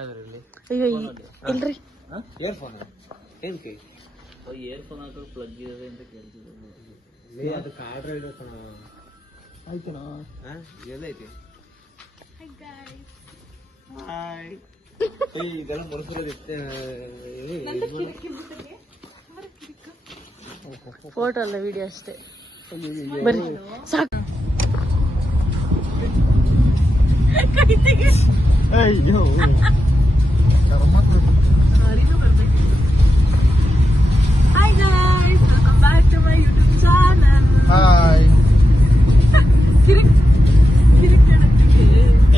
ಅಯ್ಯೋ ಇಲ್ರಿ ಇಯರ್ಫೋನ್ ಏನ್ ಕೈ ಇಯರ್ಫೋನ್ ಹಾಕೋದು ಪ್ಲಗ್ ಇದೆ ಅಂತ ಕೇಳ್ತಿದ್ದೆ. ಅದಕ್ಕೆ ಆರ್ಡ್ರ್ ಇಡೋಣ ಆಯ್ತಣ್ಣ. ಎಲ್ಲೈತಿ ಹಾಯ್ ಇದೆಲ್ಲ ಮುಗಿಸಿರೋದಿತ್ತೆ. ಫೋಟೋ ಅಲ್ಲ ವಿಡಿಯೋ ಅಷ್ಟೇ. ಬರ್ರಿ ಸಾಕು. ಅಯ್ಯೋ Hi guys, welcome back to my YouTube channel. Hi. ಕಿರಿಕ್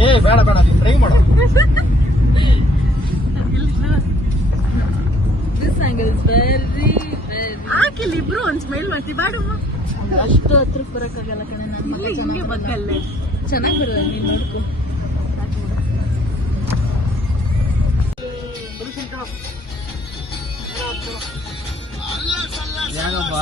ಏ ಬೇಡ ಬೇಡ ನೀನು ಟ್ರೈ ಮಾಡು. This angle is very ಹಾಕಿಲ್ಲ ಇಬ್ರು ಒಂದ್ ಸ್ಮೈಲ್ ಮಾಡ್ತಿ ಬೇಡ ಅಷ್ಟು ಹತ್ರ ಬರಕ್ಕಾಗಲ್ಲ ಕಣೆ. ನನ್ನ ಮಗ ಹಿಂಗೆ ಬಕ್ಕಲ್ಲೇ ಚೆನ್ನಾಗಿ ಬರೋದು. ನೀನ್ ನೋಡ್ಕೊ ಯಾಕಪ್ಪ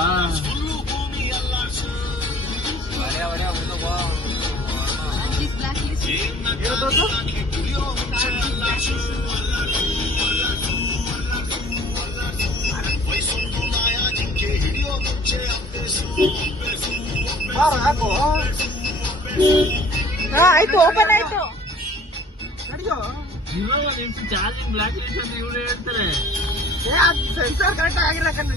ಆಯ್ತು, ಓಪನ್ ಆಯ್ತು. ಇವಾಗ ನಿಮ್ಗೆ ಚಾರ್ಜಿಂಗ್ ಬ್ಲಾಕ್ ಲಿಸ್ಟ್ ಅಂತ ಇವ್ರು ಹೇಳ್ತಾರೆ. ಸೆನ್ಸರ್ ಕರೆಕ್ಟ್ ಆಗಿಲ್ಲ ಕಣ್ಣು.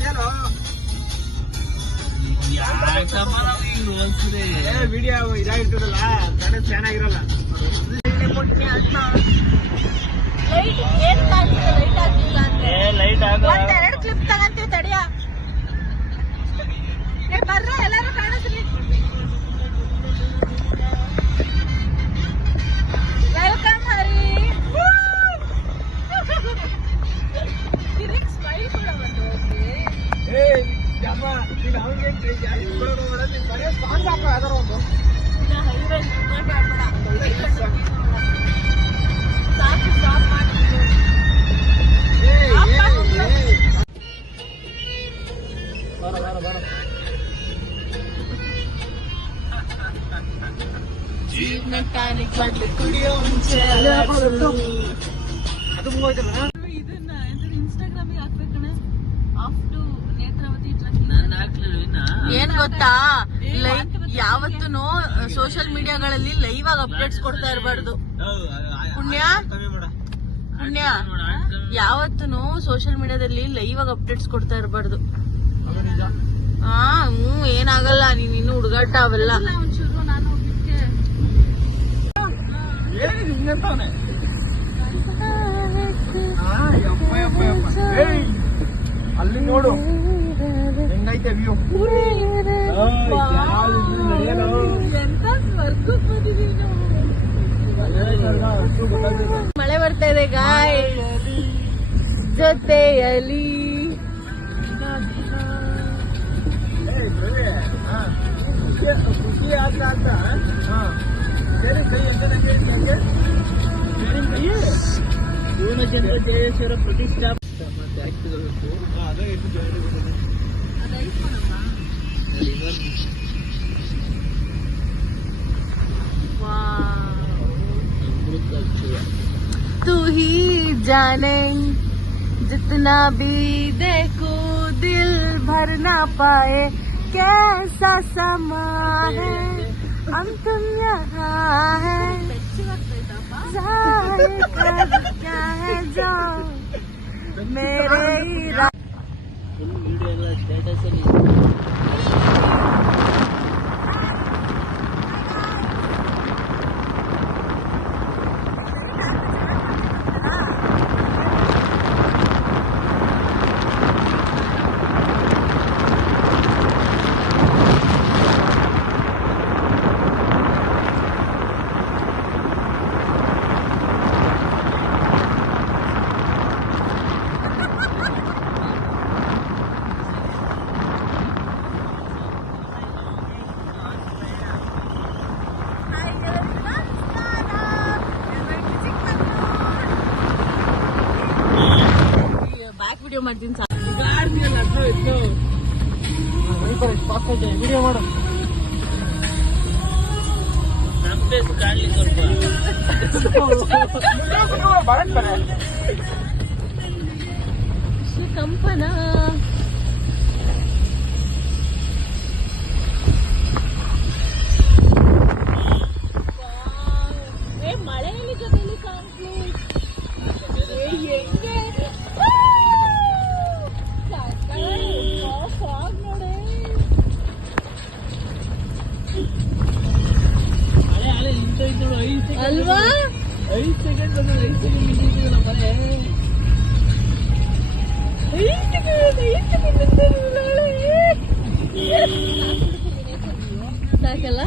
ವಿಡಿಯೋ ಇದಾಗಿರ್ತದಲ್ಲ ಕಡೆ ಚೆನ್ನಾಗಿರಲ್ಲ. ಲೈಟ್ ಆಗ ಒಂದೆರಡು ಕ್ಲಿಪ್ ತಗಂತೀವಿ ತಡಿಯ. ಬರ್ರ ಎಲ್ಲಾರು ಕಾಣಿಸ್ರಿ. ವೆಲ್ಕಮ್ ಹರಿ. ಸ್ಮೈಲ್ ಕೂಡ ಬಂದು ಸಾಕು ಸ್ಟಾಪ್ ಮಾಡ್ತೀವಿ. ಜೀವನ ಟಾನಿಕ್ ಮಾಡ್ಲಿ ಕುಡಿಯೋ ಮುಂಚೆ ಅದು ಮುಗೋಯ್ತಲ್ಲ. ಇದನ್ನ ಇನ್ಸ್ಟಾಗ್ರಾಮಿಗೆ ಹಾಕ್ಬೇಕಣ್ಣ. ಆಫ್ ಟು ನೇತ್ರಾವತಿ ನಾನು ಹಾಕ್ಲಿಲ್ಲ. ಏನ್ ಗೊತ್ತಾ, ಯಾವತ್ತೂ ಸೋಷಿಯಲ್ ಮೀಡಿಯಾಗಳಲ್ಲಿ ಲೈವ್ ಆಗಿ ಅಪ್ಡೇಟ್ಸ್ ಕೊಡ್ತಾ ಇರಬಾರ್ದು. ಪುಣ್ಯ ಪುಣ್ಯ ಯಾವತ್ತೂ ಸೋಷಿಯಲ್ ಮೀಡಿಯಾದಲ್ಲಿ ಲೈವ್ ಆಗಿ ಅಪ್ಡೇಟ್ಸ್ ಕೊಡ್ತಾ ಇರಬಾರ್ದು. ಏನಾಗಲ್ಲ, ನೀನ್ ಇನ್ನು ಹುಡುಗಾಟ ಅವೆಲ್ಲ. ಅಲ್ಲಿ ನೋಡು ಹೆಂಗೈತೆ ವ್ಯೂ. ಮಳೆ ಬರ್ತಾ ಇದೆ ಗಾಯ್ ಜೊತೆಯಲ್ಲಿ. ಖುಷಿ ಆಗ್ತಾ ಸರಿ ಕೈ ಅಂತ ಹಂಗೆ ಪೂರ್ಣಚಂದ್ರ ಜಯೇಶ್ವರ ಪ್ರತಿಷ್ಠಾಪ तू ही जाने जितना भी देखो दिल भर ना पाए कैसा समा है हम तुम यहाँ है क्या है जाओ मेरे ಫುಲ್ ವಿಡಿಯೋ ಎಲ್ಲ ಸ್ಟೇಟಸ್ ಅಲ್ಲಿ. ವಿಡಿಯೋ ಮಾಡ್ತೀನಿ ವಿಡಿಯೋ ಮಾಡು. ನಮ್ಮ ಫೇಸ್ ಕಾಣಲಿ ಸ್ವಲ್ಪ. ಕಂಪನ ಮಳೆಯಲ್ಲಿ ಜೊತೆಲಿ ಕಾಣ್ಲಿ ಹೆಂಗೆ ನೋಡಿ ಅಲ್ವಾ 5 ಸೆಕೆಂಡ್ ನಿಂತಿದ್ದೀವಲ್ಲ ಮಳೆ. 5 ಸೆಕೆಂಡ್ ಸಾಕಲ್ಲ.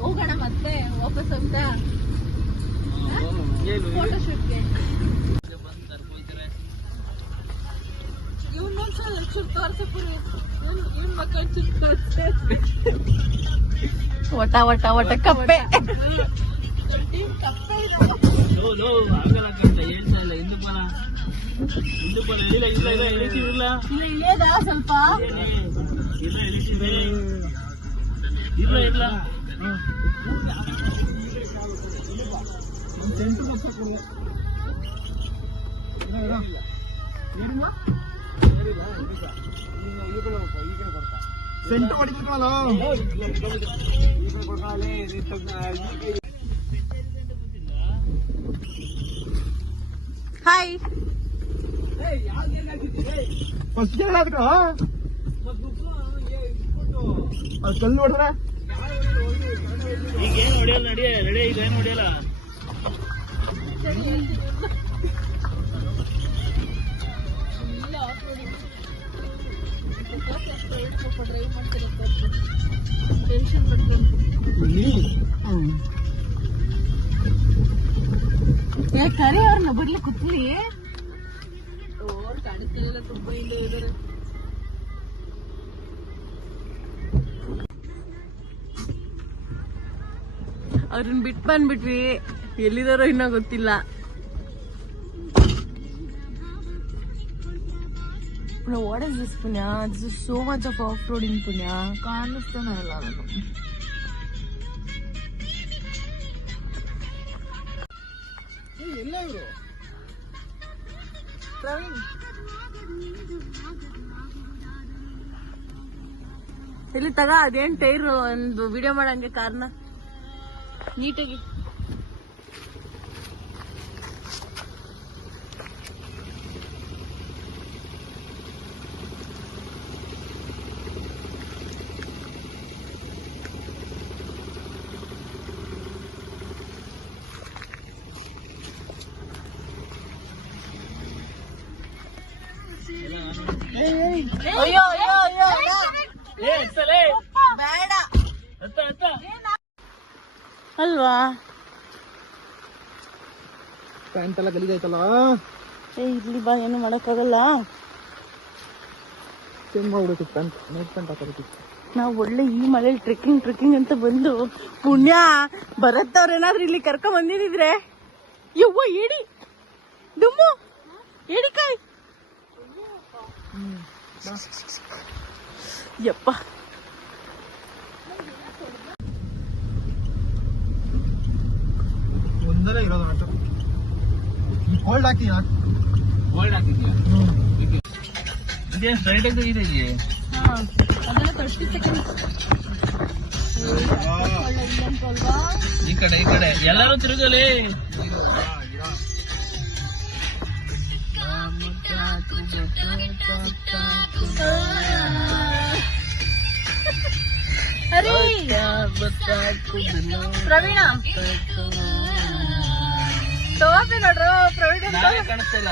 ಹೋಗೋಣ ಮತ್ತೆ ವಾಪಸ್ ಅಂತ ಫೋಟೋಶೂಟ್ಗೆ. ಒಟ ಒಟ ಒಟ ಕಪ್ಪೆ ಇಳಿಯದ ಸ್ವಲ್ಪ ಸೆಂಟು ಹೊಡಿತೀವಲ್ಲ. ಹಾಯ್ ಫಸ್ಟ್ ಅದಕ್ಕ ಅದು ಕಲ್ಲು ನೋಡಿದ್ರೆ ಈಗ ಏನು ಹೊಡೆಯಲ್ಲ ನಡಿ ಈಗ ಏನು ಹೊಡೆಯಲ್ಲ. ಕರೆ ಅವ್ರನ್ನ ಬಿಡ್ಲಿ ಕುತ್ಲಿ ಕಾಣಿಸ್ತಿಲ್ಲ ತುಂಬಾ ಹಿಂದೆ ಇದಾರೆ. ಅವ್ರನ್ನ ಬಿಟ್ಟು ಬಂದ್ಬಿಟ್ವಿ, ಎಲ್ಲಿದಾರೋ ಇನ್ನೂ ಗೊತ್ತಿಲ್ಲ. ವಾಟ್ ಇಸ್ ದಿಸ್ ಪುಣ್ಯ? This is so much of off roading ಪುಣ್ಯ. ಕಾಣಿಸ್ತಾನೆ ಇಲ್ಲ ನಾನು. ಎಲ್ಲ ಇವರು ಪ್ರವೀಣ್ ಇಲ್ಲಿ ತಗ ಅದೇನ್ ಟೈರ್ ಒಂದು ವಿಡಿಯೋ ಮಾಡಂಗೆ ಕಾರ್ನ ನೀಟಾಗಿ. ಅಯ್ಯೋ ಅಯ್ಯೋ ಅಯ್ಯೋ ಬೇಡ ಅಲ್ವಾ? ಪ್ಯಾಂಟ್ ಎಲ್ಲ ಗಲೀಜಾಯ್ತಲ್ಲ. ಇಲ್ಲಿ ಬಾ, ಏನು ಮಾಡಕ್ಕಾಗಲ್ಲ. ಚೇಂಜ್ ಮಾಡ್ಬಿಡ್ಬೇಕು ಪ್ಯಾಂಟ್, ನೈಟ್ ಪ್ಯಾಂಟ್ ಹಾಕೋಬೇಕಿತ್ತು. ನಾವು ಒಳ್ಳೆ ಈ ಮನೇಲಿ ಟ್ರೆಕ್ಕಿಂಗ್ ಅಂತ ಬಂದು ಪುಣ್ಯ ಬರತ್ತವ್ರೇನಾದ್ರೂ ಇಲ್ಲಿ ಕರ್ಕೊಂಡ್ ಬಂದಿದ್ರೆ ಯವ್ವ ಏಡಿ ದುಮ್ಮು ಏಡಿಕಾಯಿ ಯಪ್ಪ. ಒಂದರೇ ಇರೋದು ಆಟೋ. ಹೋಲ್ಡ್ ಹಾಕಿ ಇದೇ ಸ್ಟ್ರೈಟ್ ಆಗಿ ಇದೆ. ಅದನ್ನ 30 ಸೆಕೆಂಡ್ ಈ ಕಡೆ ಎಲ್ಲರೂ ತಿರುಗಲಿ. ಪ್ರವೀಣ ಟೋಪಿ ನೋಡ್ರು. ಪ್ರವೀಣ ಕಾಣಿಸ್ತಾ ಇಲ್ಲ.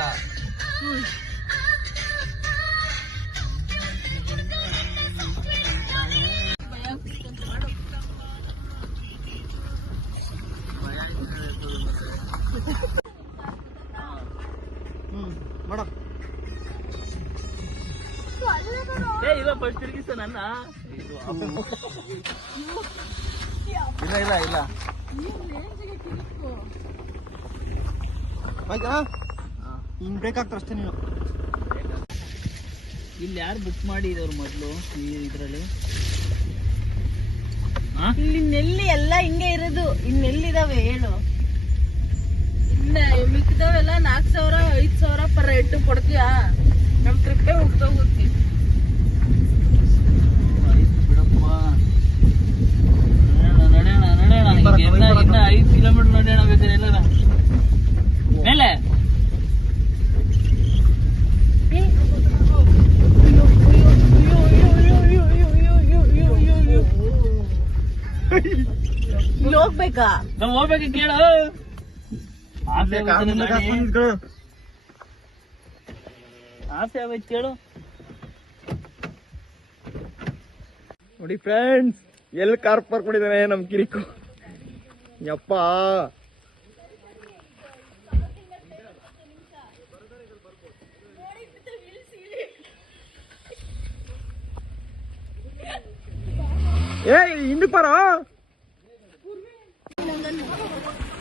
ಮಾಡೋ ಇಲ್ಲ ಫಸ್ಟ್ ತಿರುಗಿಸ ನನ್ನ ಇಲ್ಲ ಆಯ್ತಾ ಹಿಂಗ್ ಬ್ರೇಕ್ ಆಗ್ತಾರೆ ಅಷ್ಟೇ ನೀನು. ಇಲ್ಲಿ ಯಾರು ಬುಕ್ ಮಾಡಿದವ್ರು ಮೊದಲು ಈ ಇದ್ರಲ್ಲಿ? ಇಲ್ಲಿ ನೆಲ್ಲಿ ಎಲ್ಲ ಹಿಂಗೆ ಇರೋದು. ಇನ್ನೆಲ್ಲಿದಾವೆ ಹೇಳು? ಇನ್ನ ಮಿಕ್ಕಿದವೆಲ್ಲ 4,000 5,000 ಪರ್ ಹೆಡ್ ಕೊಡ್ತೀಯಾ? ನಮ್ ಟ್ರಿಪ್ಪೇ ಹೋಗ್ತಿ. ಬಿಡಪ್ಪ ನಡೆಯೋಣ. ಇನ್ನ 5 ಕಿಲೋಮೀಟರ್ ನಡೆಯೋಣ ಬೇಕಾದ್ರೆ ಎಲ್ಲರ ಮೇಲೆ. ಇಲ್ಲಿ ಹೋಗ್ಬೇಕಾ? ನಾವು ಹೋಗ್ಬೇಕು ಕೇಳು. ಆಸೆ ಆಗೋಯ್ತು ಕೇಳು. ನೋಡಿ ಫ್ರೆಂಡ್ಸ್, ಎಲ್ಲಿ ಕಾರ್ ಪಾರ್ಕ್ ಮಾಡಿದಾನೆ ನಮ್ ಕಿರಿಕು. ಯಪ್ಪ ಏಯ್ ಹಿಂದಕ್ಕೆ ಬಾರೋ.